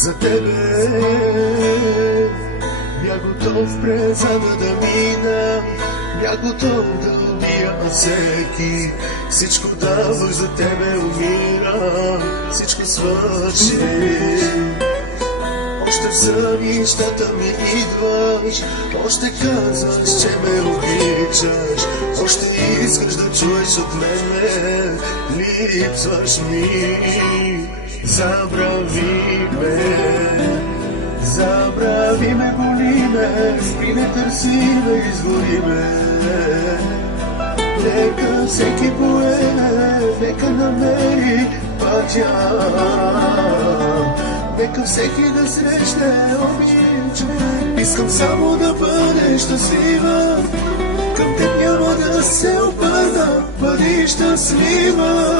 За тебе бях готов през ада да мина, бях готов да убия всеки. Всичко давах за тебе, умирам, всичко свърши. Още в сънищата ми идваш, още казваш, че ме обичаш, още искаш да чуеш от мене, липсваш ми. Забрави ме, боли ме, спи, не търси ме, изгори ме. Нека всеки поеме, нека намери пътя, нека всеки да срещне обич. Искам само да бъдеш щастлива, към теб няма да се обърна, бъди щастлива.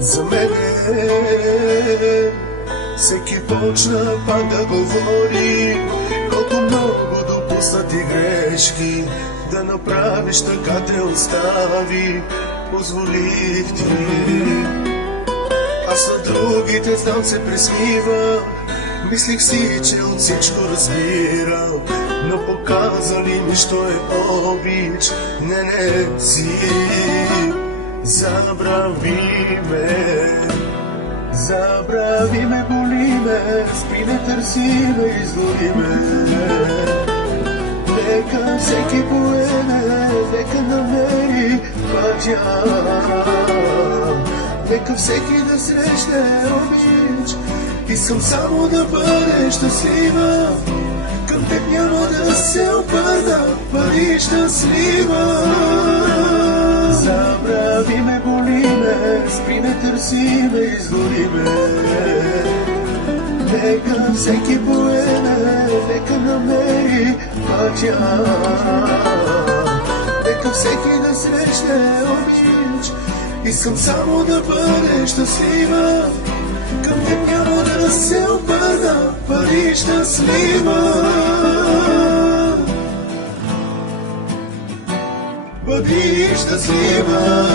За мене всеки почна пак да говори колко много допуснати грешки, да направиш така те остави, позволих ти. Аз на другите знам се присмива, мислих си, че от всичко разбирам, но показали ми, що е обич, не си. Забрави ме, боли ме, спи, не търси ме, изгори ме. Нека всеки поеме, нека намери пътя, нека всеки да срещне обич. Искам само да бъдеш щастлива, към теб няма да се обърна, бъди щастлива. Забрави ме, боли ме, спи, не търси ме, изгори ме. Нека всеки поеме, нека намери пътя, нека всеки да срещне обич. Искам само да бъдеш щастлива, към теб няма да се обърна, бъди щастлива. Бъди щастлива.